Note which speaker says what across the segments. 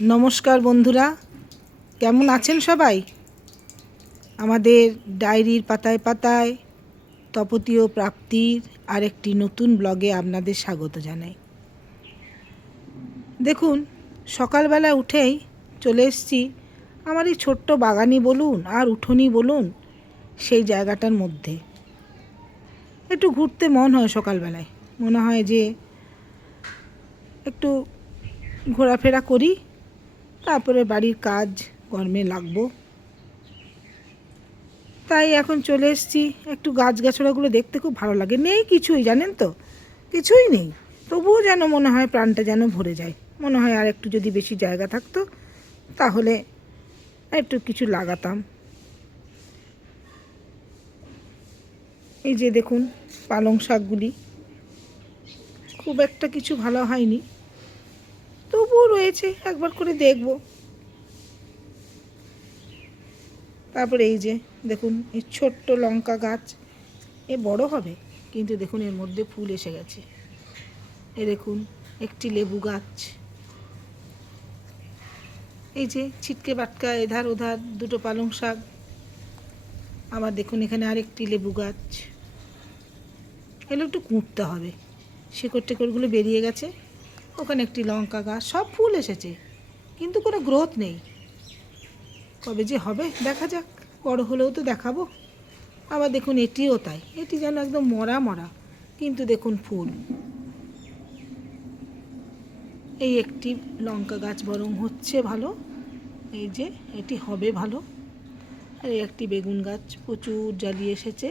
Speaker 1: নমস্কার বন্ধুরা, কেমন আছেন সবাই? আমাদের ডায়েরির পাতায় পাতায় তপতীয় প্রাপ্তির আরেকটি নতুন ব্লগে আপনাদের স্বাগত জানাই। দেখুন, সকালবেলা উঠেই চলে এসছি আমার এই ছোট্ট বাগানি বলুন আর উঠোনি বলুন সেই জায়গাটার মধ্যে। একটু ঘুরতে মন হয় সকালবেলায়। মনে হয় যে একটু ঘোরাফেরা করি তারপরে বাড়ির কাজ কর্মে লাগবো। তাই এখন চলে এসেছি। একটু গাছগাছড়াগুলো দেখতে খুব ভালো লাগে। নেই কিছুই, জানেন তো? কিছুই নেই। তবুও যেন মনে হয় প্রাণটা যেন ভরে যায়। মনে হয় আর একটু যদি বেশি জায়গা থাকতো, তাহলে একটু কিছু লাগাতাম। এই যে দেখুন, পালং শাকগুলি। খুব একটা কিছু ভালো হয়নি। তবুও রয়েছে, একবার করে দেখব। তারপরে এই যে, দেখুন, এই ছোট্ট লঙ্কা গাছ, এ বড় হবে, কিন্তু দেখুন, এর মধ্যে ফুল এসে গেছে। এ দেখুন, একটি লেবু গাছ। এই যে, ছিটকে বাটকা, এধার ওধার, দুটো পালং শাক। আবার দেখুন, এখানে আরেকটি লেবু গাছ। এগুলো একটু কুঁটতে হবে। শেকড় টেকড়গুলো বেরিয়ে গেছে। ওখানে একটি লঙ্কা গাছ, সব ফুল এসেছে, কিন্তু কোনো গ্রোথ নেই। কবে যে হবে, দেখা যাক, বড় হলেও তো দেখাবো। আবার দেখুন, এটিও তাই, এটি যেন একদম মরা মরা, কিন্তু দেখুন ফুল। এই একটি লঙ্কা গাছ বরং হচ্ছে ভালো, এই যে এটি হবে ভালো। আর এই একটি বেগুন গাছ প্রচুর জ্বালিয়ে এসেছে,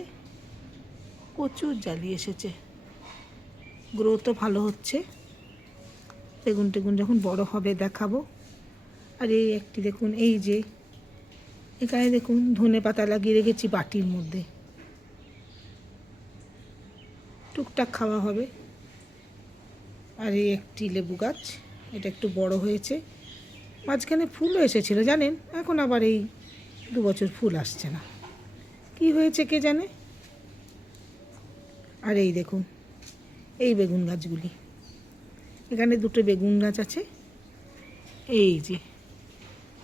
Speaker 1: প্রচুর জ্বালিয়ে এসেছে। গ্রোথও ভালো হচ্ছে। বেগুন টেগুন যখন বড় হবে দেখাবো। আর এই একটি দেখুন, এই যে এখানে দেখুন, ধনে পাতা লাগিয়ে রেখেছি বাটির মধ্যে। টুকটাক খাওয়া হবে। আর এই একটি লেবু গাছ, এটা একটু বড় হয়েছে। মাঝখানে ফুলও এসেছিল, জানেন? এখন আবার এই দু বছর ফুল আসছে না। কি হয়েছে কে জানে? আর এই দেখুন, এই বেগুন গাছগুলি। এখানে দুটো বেগুন গাছ আছে। এই যে,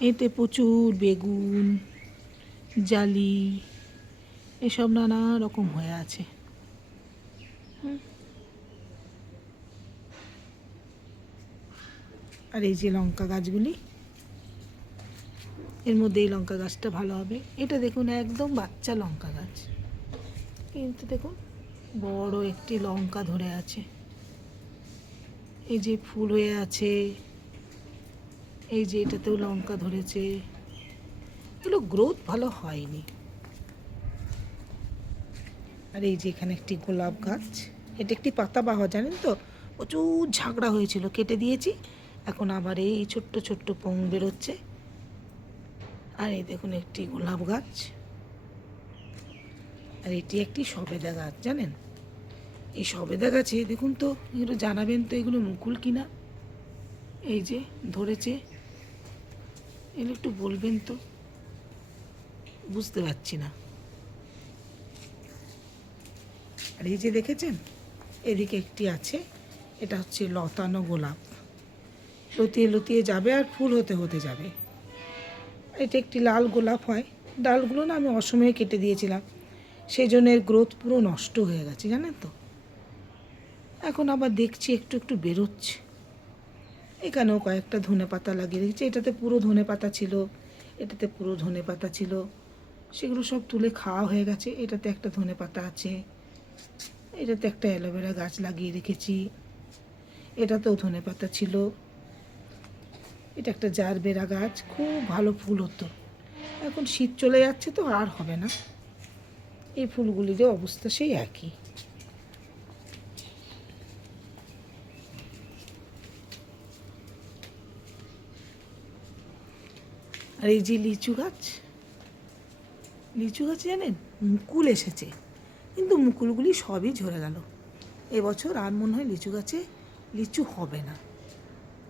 Speaker 1: এতে প্রচুর বেগুন, জালি, এসব নানা রকম হয়ে আছে। আর এই যে লঙ্কা গাছগুলি, এর মধ্যে এই লঙ্কা গাছটা ভালো হবে। এটা দেখুন, একদম বাচ্চা লঙ্কা গাছ। কিন্তু দেখুন, বড় একটি লঙ্কা ধরে আছে। এই যে ফুল হয়ে আছে, এই যে এটাতেও লঙ্কা ধরেছে, এগুলো গ্রোথ ভালো হয়নি। আর এই যে এখানে একটি গোলাপ গাছ, এটা একটি পাতাবাহ জানেন তো? প্রচুর ঝাগড়া হয়েছিল, কেটে দিয়েছি। এখন আবার এই ছোট্ট ছোট্ট পোং বেরোচ্ছে। আর এই দেখুন একটি গোলাপ গাছ। আর এটি একটি সবেদা গাছ, জানেন? এই সবেদা গাছে দেখুন তো, এগুলো জানাবেন তো এগুলো মুকুল কিনা? এই যে ধরেছে, এগুলো একটু বলবেন তো। বুঝতে পারছি না। আর এই যে দেখেছেন, এদিকে একটি আছে, এটা হচ্ছে লতানো গোলাপ। লতিয়ে লতিয়ে যাবে আর ফুল হতে হতে যাবে। এটা একটি লাল গোলাপ হয়। ডালগুলো না আমি অসময়ে কেটে দিয়েছিলাম। সেই জন্য এর গ্রোথ পুরো নষ্ট হয়ে গেছে, জানেন তো? এখন আবার দেখছি একটু একটু বেরোচ্ছে। এখানেও কয়েকটা ধনে পাতা লাগিয়ে রেখেছি। এটাতে পুরো ধনে পাতা ছিল, এটাতে পুরো ধনে পাতা ছিল। সেগুলো সব তুলে খাওয়া হয়ে গেছে। এটাতে একটা ধনে পাতা আছে, এটাতে একটা অ্যালোভেরা গাছ লাগিয়ে রেখেছি। এটাতেও ধনে পাতা ছিল। এটা একটা জারবেরা গাছ, খুব ভালো ফুল হতো। এখন শীত চলে যাচ্ছে তো আর হবে না। এই ফুলগুলিরও অবস্থা সেই একই। আর এই যে লিচু গাছ লিচু গাছ জানেন? মুকুল এসেছে। কিন্তু মুকুলগুলি সবই ঝরে গেল। এবছর আর মনে হয় লিচু গাছে লিচু হবে না।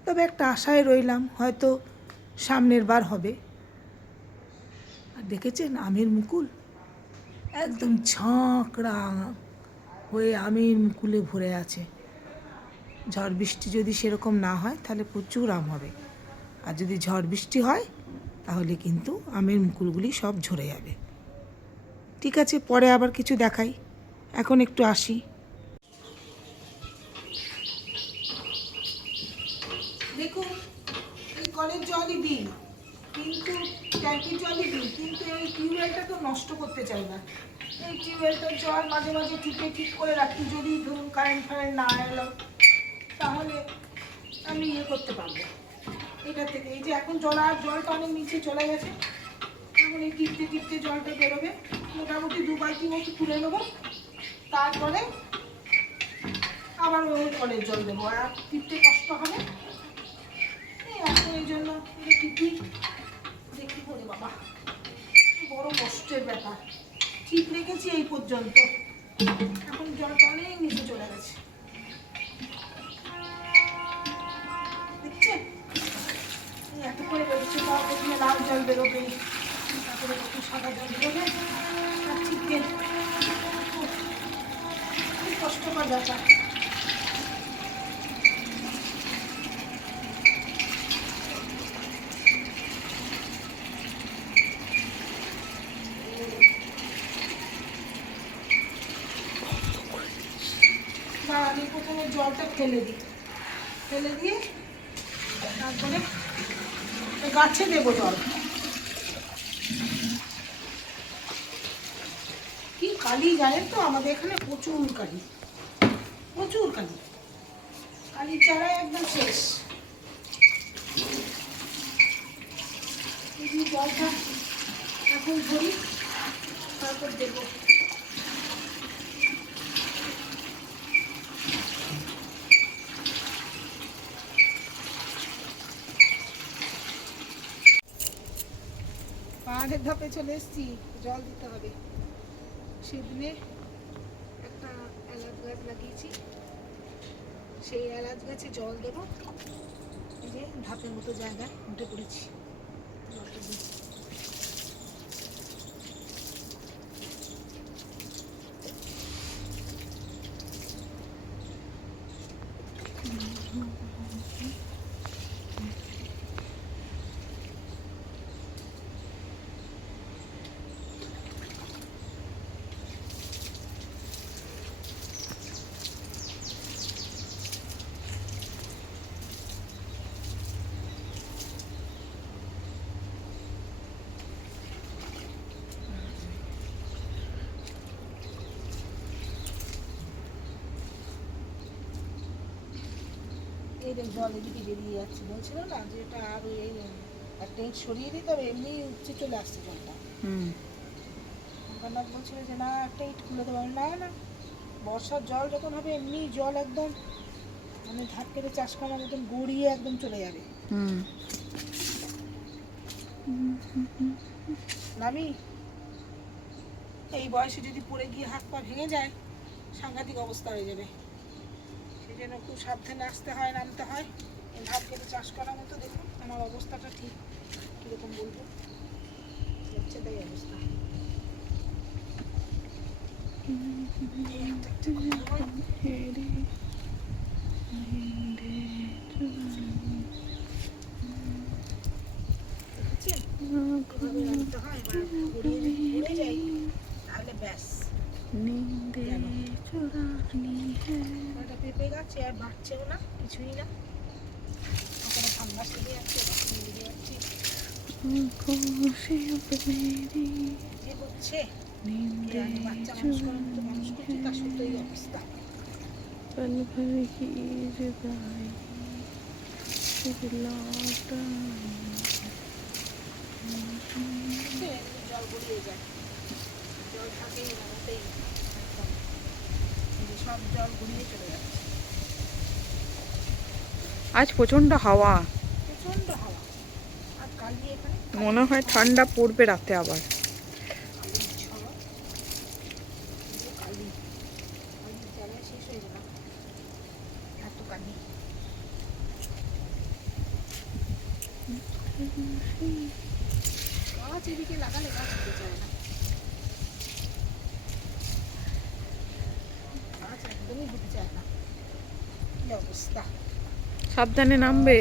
Speaker 1: তবে একটা আশায় রইলাম, হয়তো সামনের বার হবে। আর দেখেছেন আমের মুকুল? একদম ঝাঁকড়া হয়ে আমের মুকুলে ভরে আছে। ঝড় বৃষ্টি যদি সেরকম না হয়, তাহলে প্রচুর আম হবে। আর যদি ঝড় বৃষ্টি হয় তাহলে কিন্তু আমের মুকুলগুলি সব ঝরে যাবে। ঠিক আছে, পরে আবার কিছু দেখাই। এখন একটু আসি। দেখুন, এই কলের জলই দিই কিন্তু ট্যাঙ্কির জলই দিই কিন্তু এই টিউবওয়েলটা তো নষ্ট করতে চাই না। এই টিউবওয়েলটার জল মাঝে মাঝে টিপে ঠিক করে রাখি, যদি ধরুন কারেন্ট ফারেন্ট না এলো, তাহলে আমি ইয়ে করতে পারব। এটা থেকে। এই যে এখন জল আর জলটা অনেক নিচে চলে গেছে। এখন এই টিপতে টিপতে জলটা বেরোবে। মোটামুটি দু বালতি মতো তুলে নেব। তারপরে আবার ওই কলের জল দেবো। আর টিপতে কষ্ট হবে। এখন এই জন্য টিপি। দেখি করে বাবা বড় কষ্টের ব্যাপার। ঠিক রেখেছি এই পর্যন্ত। এখন জলটা অনেক নিচে চলে গেছে। জল বেরোবে। তারপরে কত সাদা জল বেরোবে। আর টিপতে খুব কষ্টকর ব্যাপার আমি প্রথমে জলটা ফেলে দিই। ফেলে দিয়ে তারপরে গাছে দেবো জল কি কালি জানেন তো আমাদের এখানে প্রচুর কালি। প্রচুর কালি। কালির চারাই একদম শেষ। জলটা এখন পাহাড়ের ধাপে চলে এসেছি, জল দিতে হবে। সেদিনে একটা এলাচ গাছ লাগিয়েছি। সেই এলাচ গাছে জল দেবো। যে ধাপের মতো জায়গায় উঠে পড়েছি। জলটা দিই। এই জল এদিকে বেরিয়ে যাচ্ছে। বলছিল না যে এটা আর ওই এই একটা ইট সরিয়ে দিতে হবে এমনি উঠছে চলে আসছে জলটা। গঙ্গানাথ বলছিল যে না একটা ইট খুলে দেবো না না বর্ষার জল যখন হবে এমনি জল একদম মানে ধাপ কেটে চাষ করার মতন গড়িয়ে একদম চলে যাবে। নামি এই বয়সে যদি পড়ে গিয়ে হাত পা ভেঙে যায় সাংঘাতিক অবস্থা হয়ে যাবে। জন্য খুব সাবধানে আসতে হয় নামতে হয়। এই ধাপ কেটে চাষ করার মতো দেখুন আমার অবস্থাটা ঠিক কীরকম বলব? হচ্ছে তাই অবস্থা। তাহলে ব্যাস। ওটা পেঁপে গাছ আর বাড়ছেও না কিছুই না ওখানে ঠান্ডা সেরে অবস্থা
Speaker 2: ভাবে কি যে
Speaker 1: ভাই লটা জল গড়িয়ে যায় জল থাকেই না সব জল গড়িয়ে চলে যাচ্ছে।
Speaker 2: আজ প্রচণ্ড হাওয়া।
Speaker 1: প্রচণ্ড হাওয়া। আর কালি এখানে
Speaker 2: মনে হয় ঠান্ডা পড়বে রাতে আবার।
Speaker 1: গাছ এদিকে লাগালে গাছ হতে চায় না গাছ একদমই হতে চায় না কি অবস্থা
Speaker 2: সাবধানে নামবে।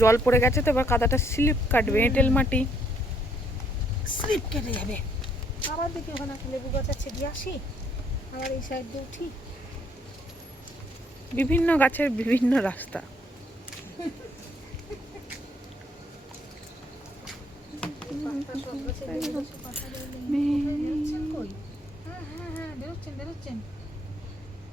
Speaker 1: জল
Speaker 2: পড়ে গেছে তো এবার কাদাটা স্লিপ কাটবে এঁটেল মাটি।
Speaker 1: স্লিপ কেটে যাবে। আবার দেখি ওখানে একটা লেবু গাছ আছে দিয়ে আসি। আবার এই সাইড দিয়ে উঠি।
Speaker 2: বিভিন্ন গাছের বিভিন্ন রাস্তা?
Speaker 1: হ্যাঁ হ্যাঁ হ্যাঁ বেরোচ্ছেন বেরোচ্ছেন।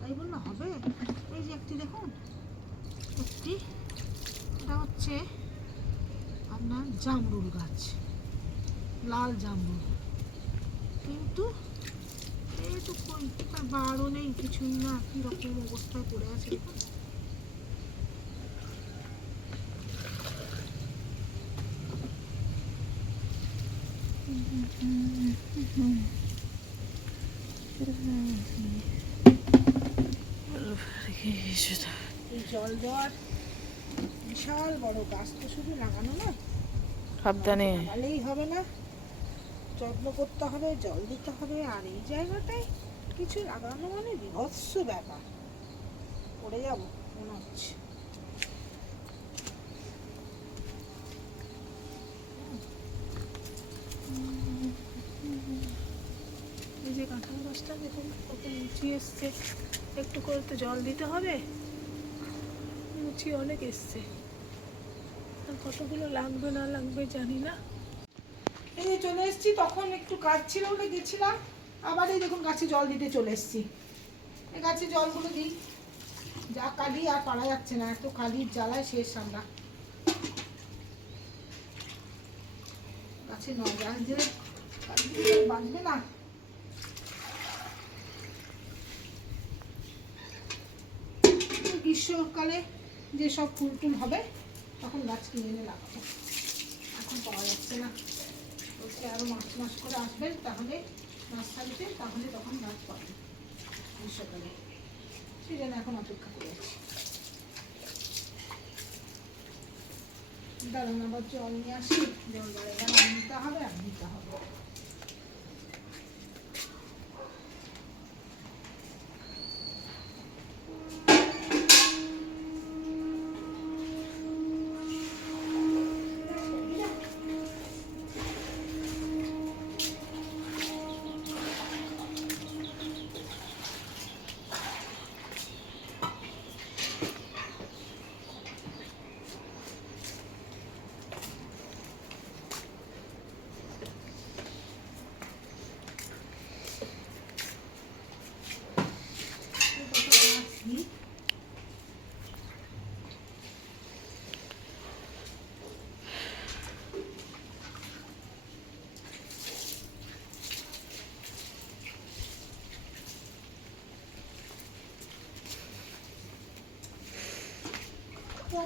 Speaker 1: তাই বল না, হবে? এই যে একটি দেখুন, একটি, এটা হচ্ছে আপনার জামরুল গাছ, লাল জামরুল। কিন্তু তো কই তার বারও নেই, কিছুই না কীরকম অবস্থায় পড়ে আছে দেখুন। এই জল দেওয়ার বিশাল বড় গাছ তো শুধু লাগানো না।
Speaker 2: সাবধানে।
Speaker 1: লাগালেই হবে না। যত্ন করতে হবে জল দিতে হবে আর এই জায়গাটায় কিছু লাগানো মানে বিভৎস ব্যাপার। পড়ে যাব মনে হচ্ছে। এই যে কাঁঠাল গাছটা দেখুন কত মুচি এসছে। একটু করে তো জল দিতে হবে। মুচি অনেক এসছে। কতগুলো লাগবে না লাগবে জানি না। এই চলে এসেছি, তখন একটু কাজ ছিল বলে গেছিলাম। আবার এই দেখুন গাছে জল দিতে চলে এসেছি। এই গাছে জলগুলো দিই। যা কালি আর পারা যাচ্ছে না, এত কালির জ্বালায় শেষ আমরা। গাছে নয় ধরে বাঁচবে না এই গ্রীষ্মকালে যেসব ফুল টুল হবে, তখন গাছ কিনে এনে লাগাবো। এখন পাওয়া যাচ্ছে না। বলছে আরও মাস মাস করে আসবেন তাহলে নার্সারিতে তাহলে তখন গাছ পাবেন গ্রীষ্মকালে। সেই জন্য এখন অপেক্ষা করে আছি। দাঁড়ান আবার জল নিয়ে আসি, জল দাঁড়ায় দাঁড়ান নিতে হবে, আর নিতে হবে আসি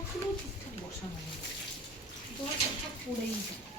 Speaker 1: পথগুলো ঠিকঠাক বসানো নেই ঠিকঠাক পড়েই যায়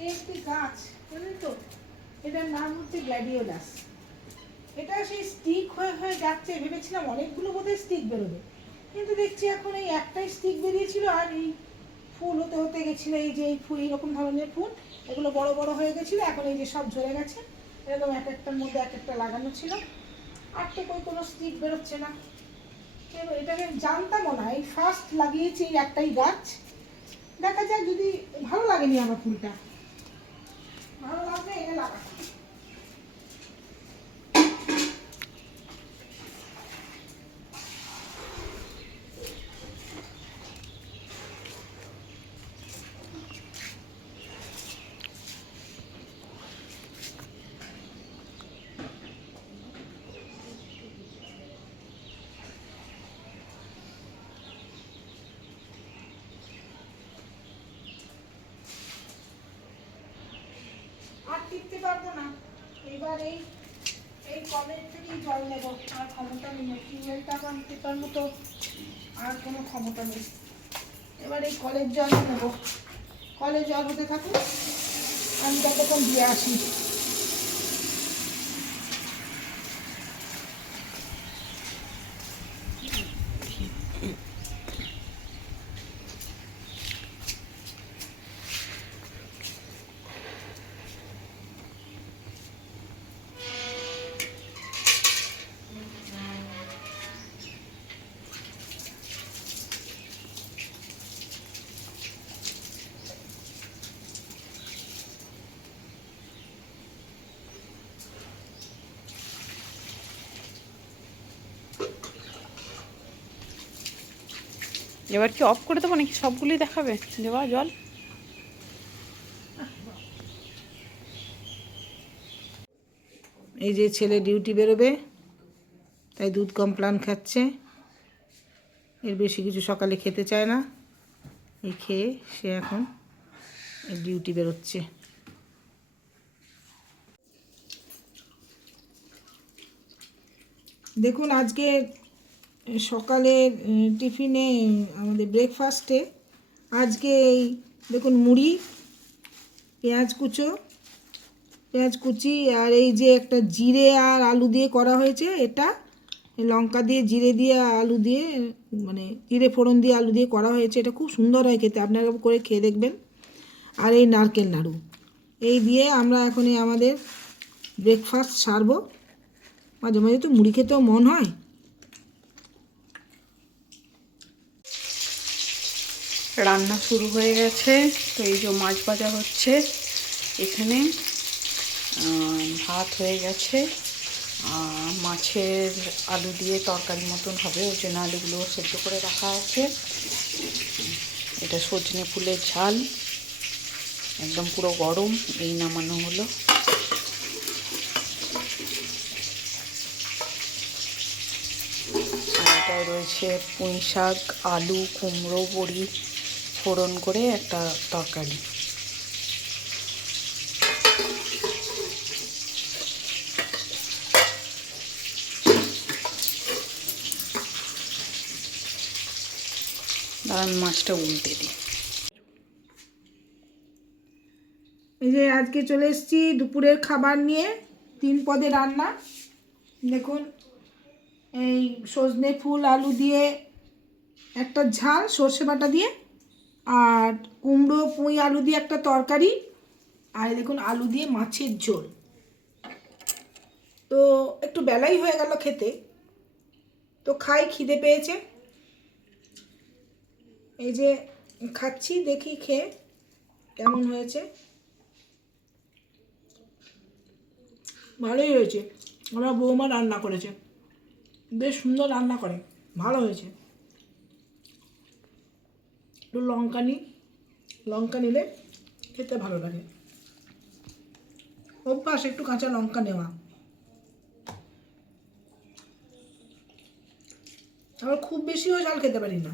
Speaker 1: এই একটি গাছ বুঝলেন তো? এটার নাম হচ্ছে গ্ল্যাডিওলাস। এটা সেই স্টিক হয়ে হয়ে যাচ্ছে, ভেবেছিলাম অনেকগুলো বোধহয় স্টিক বেরোবে। কিন্তু দেখছি এখন এই একটাই স্টিক বেরিয়েছিল আর এই ফুল হতে হতে গেছিল এই যে এই ফুল, এইরকম ধরনের ফুল। এগুলো বড় বড় হয়ে গেছিল, এখন এই যে সব ঝরে গেছে। এরকম এক একটার মধ্যে এক একটা লাগানো ছিল। আর তো কই, কোনো স্টিক বেরোচ্ছে না। এটাকে জানতামও না। এই ফার্স্ট লাগিয়েছি একটাই গাছ। দেখা যাক, যদি ভালো লাগেনি আমার ফুলটা। ভালো লাগবে এনে লাগাবো পারব না। এবার এই এই কলের থেকেই জল নেব। আর ক্ষমতা নেই। টিউবওয়েলটা এখন পেপার মতো আর কোনো ক্ষমতা নেই। এবার এই কলের জল নেব। কলের জল হতে থাকুক, আমি ততক্ষণ দিয়ে আসি।
Speaker 2: এবার কি অফ করে দেবো নাকি সবগুলোই দেখাবে? দেওয়া, জল?
Speaker 1: এই যে ছেলে ডিউটি বেরোবে, তাই দুধ কমপ্লান খাচ্ছে। এর বেশি কিছু সকালে খেতে চায় না। এই খেয়ে সে এখন ডিউটি বেরোচ্ছে। দেখুন, আজকে সকালের টিফিনে, আমাদের ব্রেকফাস্টে আজকে এই, দেখুন, মুড়ি, পেঁয়াজ কুচো, পেঁয়াজ কুচি আর এই যে একটা জিরে আর আলু দিয়ে করা হয়েছে, এটা লঙ্কা দিয়ে, জিরে দিয়ে আলু দিয়ে মানে জিরে ফোড়ন দিয়ে আলু দিয়ে করা হয়েছে, এটা খুব সুন্দর হয় খেতে, আপনারা করে খেয়ে দেখবেন। আর এই নারকেল নাড়ু এই দিয়ে আমরা এখনই আমাদের ব্রেকফাস্ট সারবো। মাঝে মাঝে তো মুড়ি খেতেও মন হয়।
Speaker 2: রান্না শুরু হয়ে গেছে। তো এই যে মাছ ভাজা হচ্ছে এখানে। ভাত হয়ে গেছে। মাছের আলু দিয়ে তরকারি মতন হবে। ওই জন্য আলুগুলো সেদ্ধ করে রাখা আছে। এটা সজনে ফুলের ঝাল। একদম পুরো গরম, এই নামানো হলো। রয়েছে পুঁই শাক আলু, কুমড়ো, বড়ি। ফোড়ন করে একটা তরকারি। দাঁড়ান মাছটা উল্টে দিই।
Speaker 1: এই যে আজকে চলে এসেছি দুপুরের খাবার নিয়ে, তিন পদে রান্না। দেখুন, এই সজনে ফুল, আলু দিয়ে একটা ঝাল, সর্ষে বাটা দিয়ে আর কুমড়ো, পুঁই, আলু দিয়ে একটা তরকারি, আর দেখুন আলু দিয়ে মাছের ঝোল। তো একটু বেলাই হয়ে গেল খেতে। তো খাই, খিদে পেয়েছে। এই যে খাচ্ছি, দেখি খেয়ে কেমন হয়েছে। ভালোই হয়েছে। আমার বৌমা রান্না করেছে। বেশ সুন্দর রান্না করে। ভালো হয়েছে। একটু লঙ্কা নিই লঙ্কা নিলে খেতে ভালো লাগে। অভ্যাস, একটু কাঁচা লঙ্কা নেওয়া। আবার খুব বেশিও ঝাল খেতে পারি না।